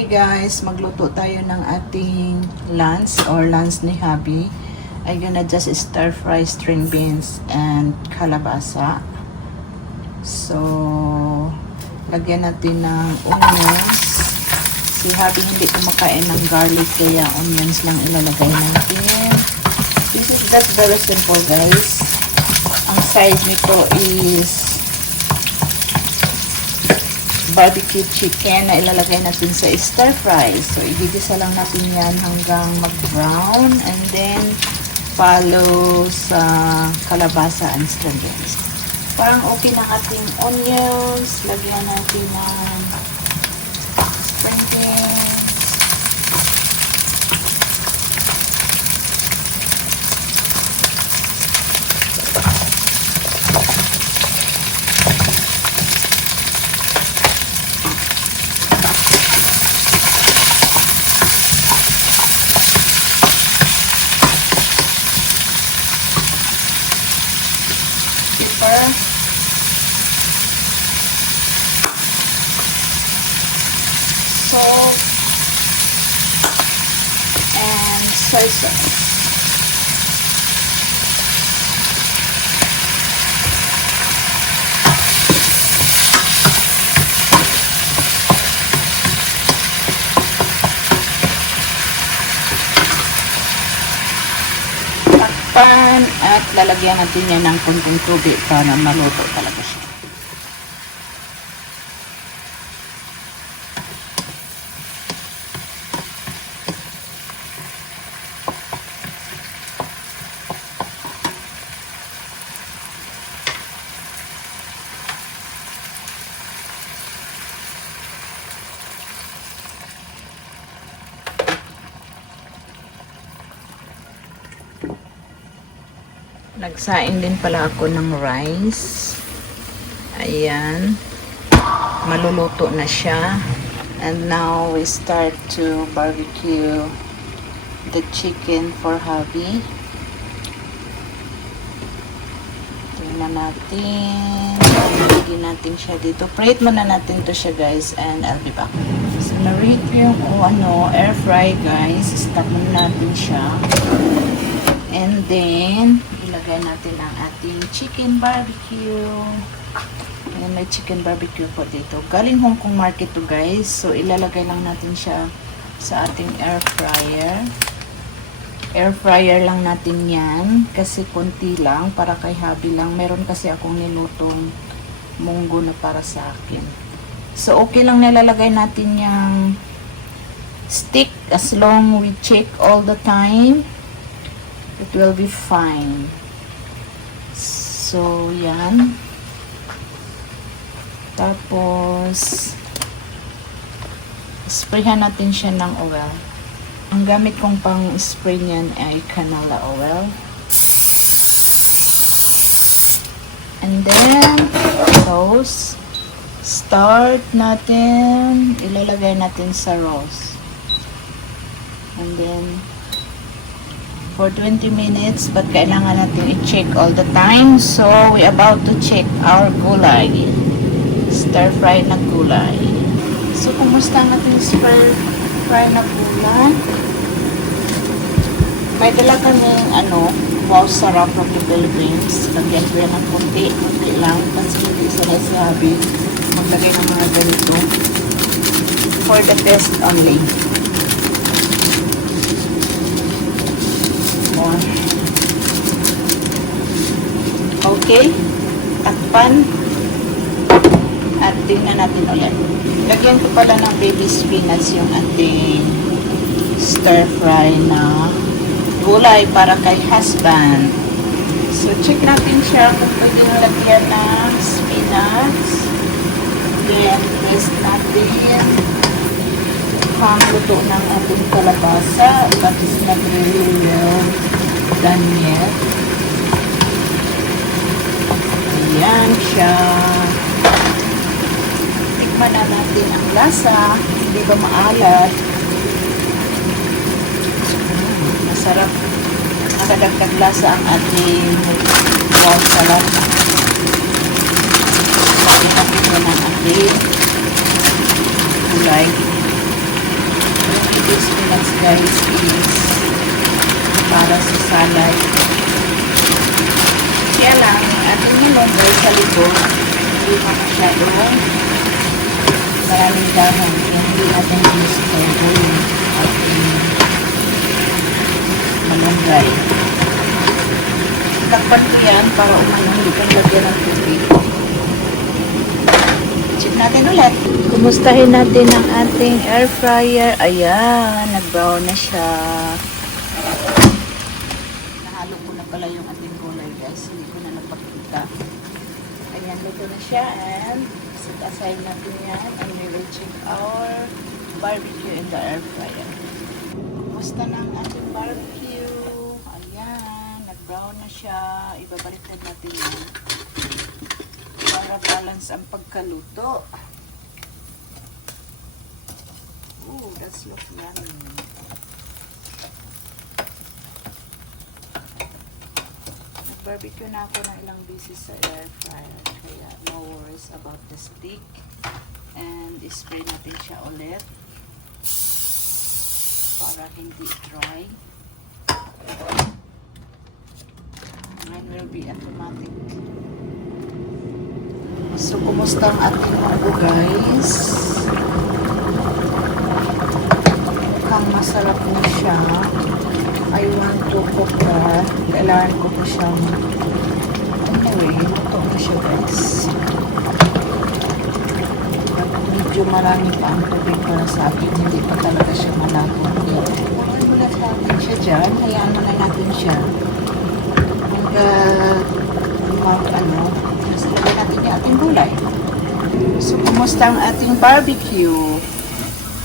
Hi guys, magluto tayo ng ating lunch or lunch ni Hubby. I'm gonna just stir fry string beans and kalabasa. So, lagyan natin ng onions. Si Hubby hindi kumakain ng garlic kaya onions lang ilalagay natin. This is just very simple guys. Ang side nito is barbecue chicken na ilalagay natin sa stir fry. So, igigisa lang natin yan hanggang mag-brown and then follow sa kalabasa and string beans. Parang okay na ating onions. Lagyan natin ng string beans. Salt and soy sauce. Takpan at lalagyan natin yan ng konting tubig para maluto talaga siya. Nagsaing din pala ako ng rice. Ayan. Maluluto na siya. And now we start to barbecue the chicken for Hubby. Tingnan natin. Ilagay natin siya dito. Prate muna natin to siya guys and I'll be back. So narito yung air fry guys. Stop muna natin siya. And then ilagay natin ang ating chicken barbecue. Ayan, may chicken barbecue po dito. Galing Hong Kong market to guys. So, ilalagay lang natin siya sa ating air fryer. Air fryer lang natin yan. Kasi konti lang. Para kay Hubby lang. Meron kasi akong nilutong munggo na para sa akin. So, okay lang nilalagay natin yung stick. As long we check all the time, it will be fine. So, yan. Tapos, sprayhan natin siya ng oil. Ang gamit kong pang spray niyan ay canola oil. And then, roast. Start natin. Ilalagay natin sa roast. And then, for 20 minutes, but kailangan natin i-check all the time. So, we about to check our gulay. Stir fry na gulay. So, kumusta natin stir fry na gulay? May dala kaming wow sarap from the Philippines. Lagyan ko yan ng kunti lang. Kasi hindi sanay si Hubby maglagay ng mga ganito. For the test only. Okay, takpan at tingnan natin ulit. Lagyan ko pala ng baby spinach yung ating stir fry na gulay para kay husband. So check natin siya kung pwede lagyan ng spinach. Then test natin ang luto ng ating kalabasa. That is not really well done yet. Ayan siya. Tikman na natin ang lasa. Hindi ba maalat? Masarap. Nakadagdag lasa ang ating wow salad. Pakita ko ng ating gulay. this spinach guys is para sa salad. Kaya lang, yung ating melon guys sa likod, hindi pa masyadong maraming dahon. Kaya hindi natin gusto yung ating malunggay. Lakpan ko yan para umanong hindi kang lagyan ng tubig. Check natin ulit. Kumustahin natin ang ating air fryer. Ayan, nag-brown na siya. Nahalo ko na pala yung ating gulay guys. Hindi ko na napakita. Ayan, luto na siya and set aside natin yan and we will check our barbecue in the air fryer. Kumusta na ang ating barbecue? Ayan, nag-brown na siya. Ibabaliktad natin yan para balance ang pagkaluto. Ooh, that's look yummy. Nag-barbecue na ako ng ilang beses sa air fryer, kaya no worries about the stick. And spray natin siya ulit para hindi dry. Mine will be automatic. So, kumusta ang ating munggo guys? Mukhang masarap na siya. I want to cook that. Kailangan ko po siyang anyway, luto na siya guys. Medyo marami pa ang tubig para sa akin. Hindi pa talaga siya malabo. Kukuloy mo lang natin siya dyan. Hayaan mo na natin siya. Hanggang lagyan natin yung ating gulay. So, kumusta ang ating barbecue?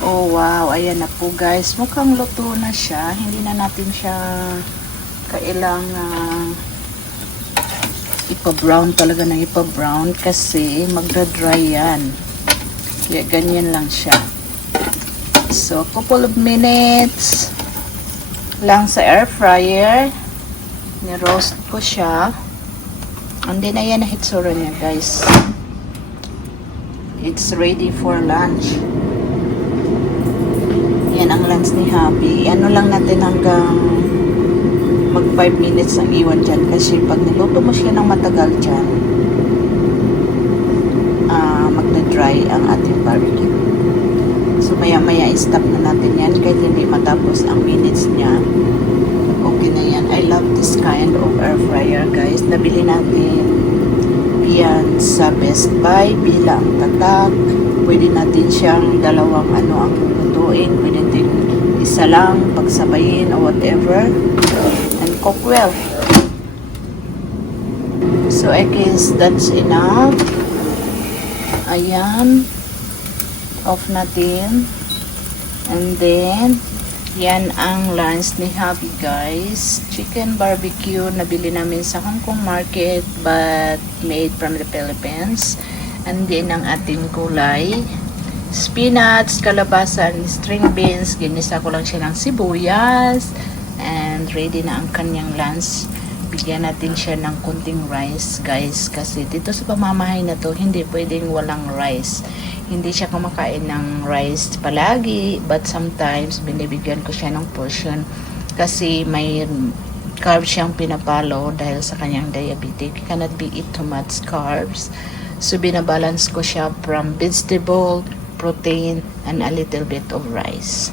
Oh, wow. Ayan na po, guys. Mukhang luto na siya. Hindi na natin siya kailangan ipa-brown talaga na ipa-brown kasi magdra-dry yan. Kaya ganyan lang siya. So, couple of minutes lang sa air fryer. Ni-roast ko siya. And then, ayan na hitsura niya, guys. It's ready for lunch. Yan ang lunch ni Happy. Ano lang natin hanggang mag 5 minutes ang iwan dyan. Kasi pag niluto mo siya ng matagal dyan, magna-dry ang ating barbecue. So, maya-maya stop na natin yan kahit hindi matapos ang minutes niya. Okay na yan. I love this kind of air fryer guys. Nabili natin yan sa Best Buy bilang tatak. Pwede natin siyang dalawang ang lutuin. Pwede natin isa lang, pagsabayin or whatever. And cook well. So I guess that's enough. Ayan. Off natin. And then yan ang lunch ni Happy guys. Chicken barbecue. Nabili namin sa Hong Kong market but made from the Philippines. And then ang ating gulay. Spinach, kalabasa, and string beans. Ginisa ko lang siya ng sibuyas. And ready na ang kanyang lunch. Bigyan natin siya ng kunting rice guys. Kasi dito sa pamamahay na to, hindi pwedeng walang rice. Hindi siya kumakain ng rice palagi, but sometimes binibigyan ko siya ng portion kasi may carbs siyang pinapalo dahil sa kanyang diabetic. He cannot be eat too much carbs. So binabalance ko siya from vegetable, protein, and a little bit of rice.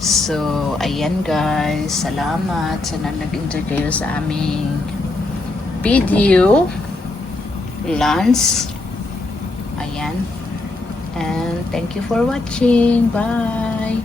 So, ayan guys. Salamat. Sana nag-enjoy kayo sa aming video. Lunch. Ayan. And thank you for watching. Bye!